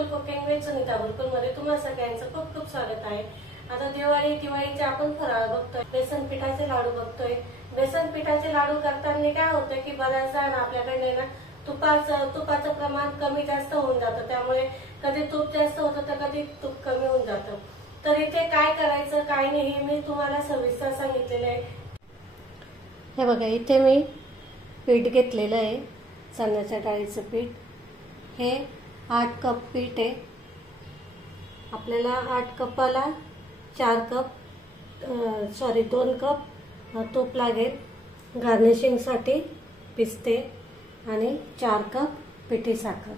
कुलकुल cooking with Sunita Bulkul मध्ये तुम्हा सगळ्यांचं खूप खूप स्वागत आहे। आता दिवाळीचे आपण फराळ बघतोय, बेसन पिठाचे लाडू बघतोय। बेसन पिठाचे लाडू करताना काय होतं की बऱ्याचदा आपल्याकडे ना तुपाचं प्रमाण कमी जास्त होऊन जातं, त्यामुळे कधी तूप जास्त होतं तर कधी तूप कमी होऊन जातं। तर इथे काय करायचं काय नाही हे मी तुम्हाला सविस्तर सांगितलेलं आहे। हे बघा, इथे मी पीठ घेतलेलं आहे, चण्याच्या डाळीचं पीठ। हे 8 कप पीठ आहे। आपल्याला 8 कपाला 2 कप तूप लागेल। गार्निशिंगसाठी पिस्ते आणि 4 कप पिठी साखर।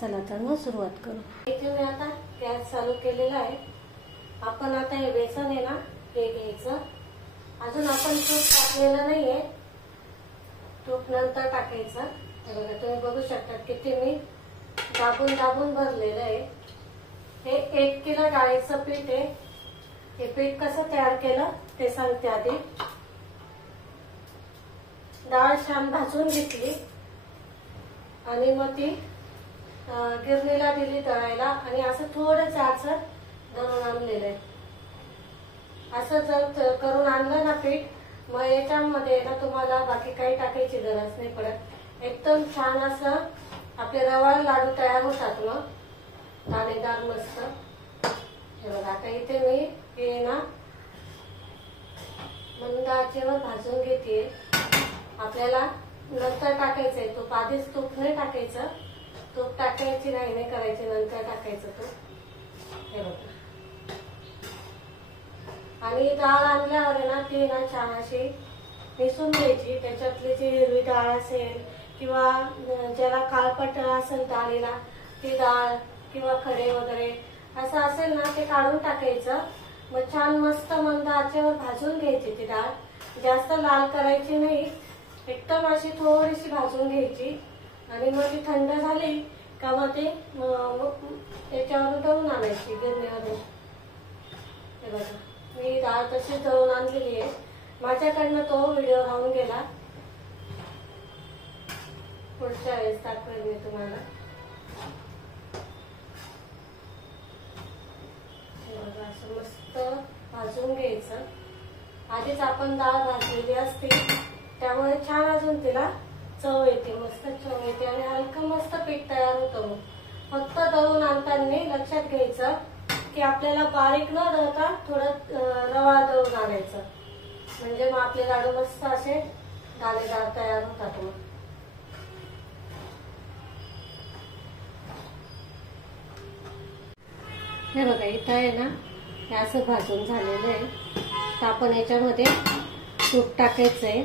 चला तर मग सुरुवात करू। इथे मी आता गॅस चालू केलेला आहे। आपण आता हे बेसन आहे ना हे घ्यायचं। अजून आपण तूप टाकलेलं नाहीये, तूप नंतर टाकायचं। हे बघा, तुम्ही बघू शकता किती मी दाबून दाबून भरलेलं आहे। हे 1 किलो डाळीचं पीठ आहे। हे पीठ कसं तयार केलं ते सांगते आधी। डाळ छान भाजून घेतली आणि मग ती गिरणीला दिली दळायला, आणि असं थोडं जाडसर दळून आणलेलं आहे। असं जर करून आणलं ना पीठ, मग याच्यामध्ये ना तुम्हाला बाकी काही टाकायची गरज नाही पडत। एकदम छान असं आपले रवाळ लाडू तयार होतात, मग दाणेदार मस्त। हे बघा, आता इथे मी हे ना मंद आचेवर भाजून घेते। आपल्याला नंतर टाकायचंय तूप, आधीच तूप नाही टाकायचं, तूप टाकायची नाही करायची, नंतर टाकायचं तूप। हे बघा, आणि डाळ आणल्यावर ना ती ना छान अशी मिसळून घ्यायची। त्याच्यातली जी हिरवी डाळ असेल किंवा ज्याला काळपट असेल डाळीला, ती डाळ किंवा खडे वगैरे असं असेल ना ते काढून टाकायचं। मग छान मस्त मंद आचेवर भाजून घ्यायची ती डाळ, जास्त लाल करायची नाही, एकदम अशी थोडीशी भाजून घ्यायची। आणि मग ती थंड झाली का मग ते याच्यावरून दळून आणायची गिरणीवरून। हे बघा, मी डाळ तशी दळून आणलेली आहे। माझ्याकडनं तो व्हिडिओ राहून गेला, पुढच्या वेळेस दाखवेल मी तुम्हाला। असं मस्त भाजून घ्यायचं। आधीच आपण डाळ भाजलेली असते त्यामुळे छान अजून तिला चव येते, मस्त चव येते आणि हलकं मस्त पीठ तयार होतं। मग फक्त दळून आणताना लक्षात घ्यायचं की आपल्याला बारीक न दळता थोडं रवाळ दळून आणायचं, म्हणजे मग आपले लाडू मस्त असे दाणेदार तयार होतात। मग हे बघा, इथं आहे ना हे असं भाजून झालेलं आहे। तर आपण याच्यामध्ये तूप टाकायचंय,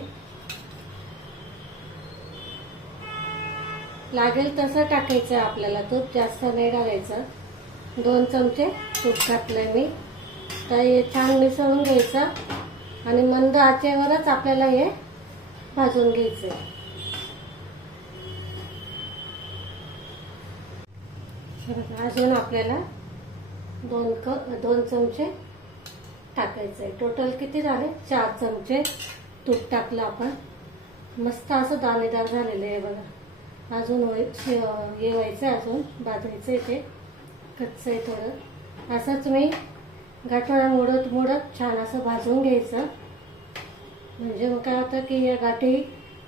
लागेल तसं टाकायचं आपल्याला, तूप जास्त नाही घालायचं। 2 चमचे तूप घातलंय मी। तर हे छान मिसळून घ्यायचं आणि मंद आचेवरच आपल्याला हे भाजून घ्यायचंय। अजून आपल्याला 2 चमचे टाकायचंय। टोटल किती झाले? 4 चमचे तूप टाकलं आपण। मस्त असं दाणेदार झालेलं आहे बघा। अजून हे व्हायचं, अजून भाजायचंय, ते कच्चं आहे थोडं। असंच मी गाठोडा मोडत मोडत छान असं भाजून घ्यायचं, म्हणजे मग काय होतं की या गाठी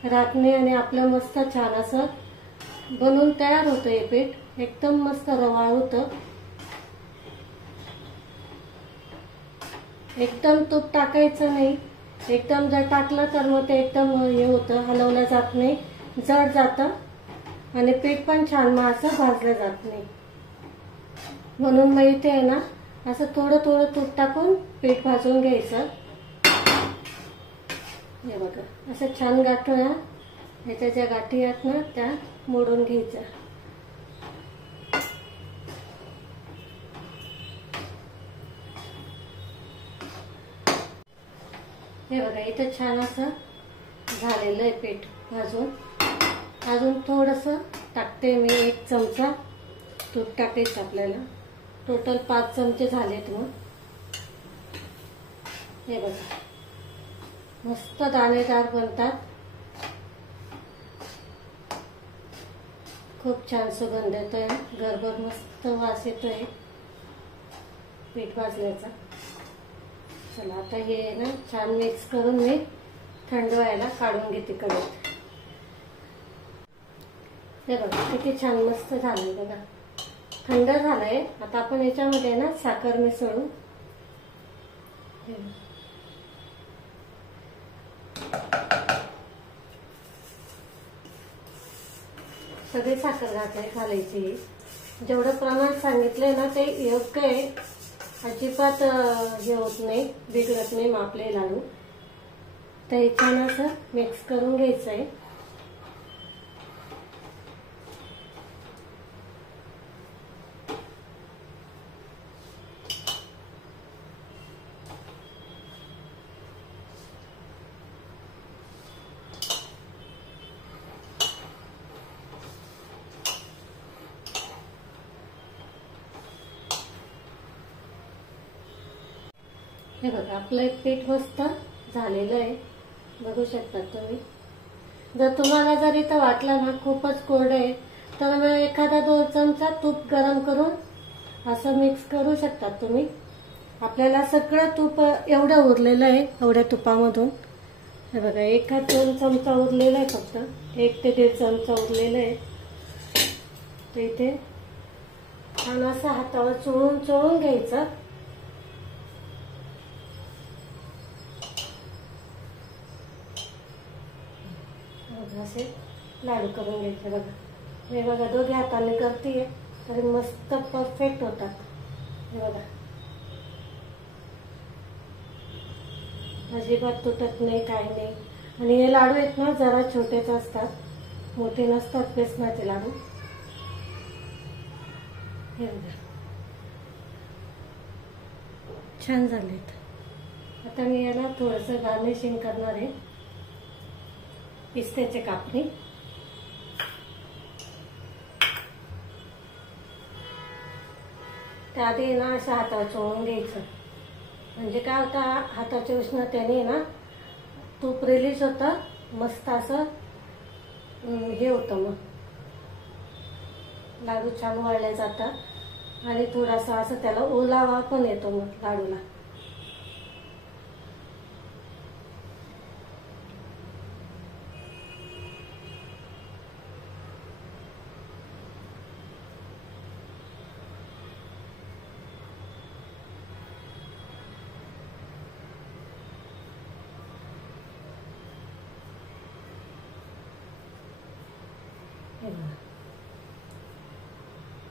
राहत नाही आणि आपलं मस्त छान असं बनून तयार होतं। हे पीठ एकदम मस्त रवाळ होतं। एकदम तूप टाकायचं नाही, एकदम जर टाकलं तर मग ते एकदम हे होतं, हलवलं जात नाही, जड जातं आणि पीठ पण छान मग असं भाजलं जात नाही। म्हणून मग इथे आहे ना असं थोडं थोडं तूप टाकून पीठ भाजून घ्यायचं। हे बघा, असं छान गाठोड्या ह्याच्या ज्या गाठी आहेत ना त्या मोडून घ्यायच्या। हे बघा, इथं छान असं झालेलं आहे पीठ भाजून। अजून थोडंसं टाकते मी, 1 चमचा तूप टाकायचं आपल्याला। टोटल 5 चमचे झालेत। मग हे बघा, मस्त दाणेदार बनतात। खूप छान सुगंध येतोय, घरभर मस्त वास येतोय पीठ भाजण्याचा. चला आता हे ना छान मिक्स करून मी थंड व्हायला काढून घेते कढईत. हे बघा किती छान मस्त झालंय बघा, थंड झालंय. आता आपण याच्यामध्ये ना साखर मिसळू. सगळी साखर घालायची. जेवढं प्रमाण सांगितलंय ना ते योग्य आहे, अजिबात हे होत नाही, बिघडत नाही मग आपले लाडू. तर हे छान असं मिक्स करून घ्यायचंय. हे बघा आपलं एक पीठ मस्त झालेलं आहे, बघू शकता तुम्ही. जर तुम्हाला जर इथं वाटलं ना खूपच कोरडं आहे तर मग एखादा 2 चमचा तूप गरम करून असं मिक्स करू शकता तुम्ही. आपल्याला सगळं तूप एवढं उरलेलं आहे, एवढ्या तुपामधून. हे बघा 1-2 चमचा उरलेला आहे, फक्त 1 ते 1.5 चमचा उरलेला आहे. तर इथे छान असं हातावर चोळून चोळून घ्यायचं. असे लाडू करून घ्यायचे. बघा मी बघा दोघे हाताने करते तरी मस्त परफेक्ट होतात. हे बघा अजिबात तुटत नाही, काही नाही. आणि हे लाडू आहेत ना जरा छोटेच असतात, मोठे नसतात बेसनाचे लाडू. हे बघा छान झालेत. आता मी याला थोडंसं गार्निशिंग करणार आहे, पिस्त्याचे कापणी. त्याआधी ना असं हातावर चोळून घ्यायचं, म्हणजे काय होतं हाताच्या उष्णतेने ना तूप रिलीज होतं, मस्त असं हे होतं, मग लाडू छान वळले जातात आणि थोडासा असं त्याला ओलावा पण येतो मग लाडूला.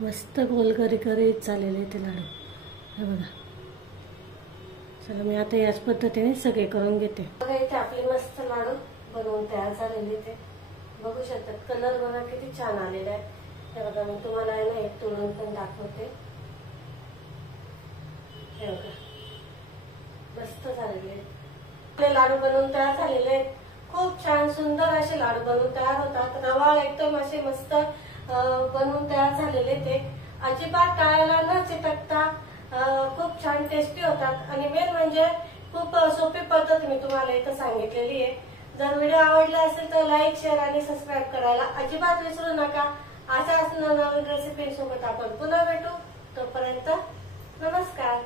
मस्त गोलगरी करीत झालेले ते लाडू. हे बघा. चला मी आता याच पद्धतीने सगळे करून घेते. बघा इथे आपले मस्त लाडू बनवून तयार झालेले, ते बघू शकतात. कलर बघा किती छान आलेला आहे. हे बघा मी तुम्हाला ना एक तोडून पण दाखवते. हे बघा मस्त झालेले आपले लाडू बनवून तयार झालेले आहेत. खूप छान सुंदर असे लाडू बनवून तयार होतात. रवाळ एकदम असे मस्त बनवून तयार झालेले, ते अजिबात टाळायला न चिटकता खूप छान टेस्टी होतात. आणि मेन म्हणजे खूप सोपी पद्धत मी तुम्हाला इथं सांगितलेली आहे. जर व्हिडिओ आवडला असेल तर लाईक, शेअर आणि सबस्क्राईब करायला अजिबात विसरू नका. अशाच नवीन रेसिपी सोबत आपण पुन्हा भेटू. तोपर्यंत नमस्कार.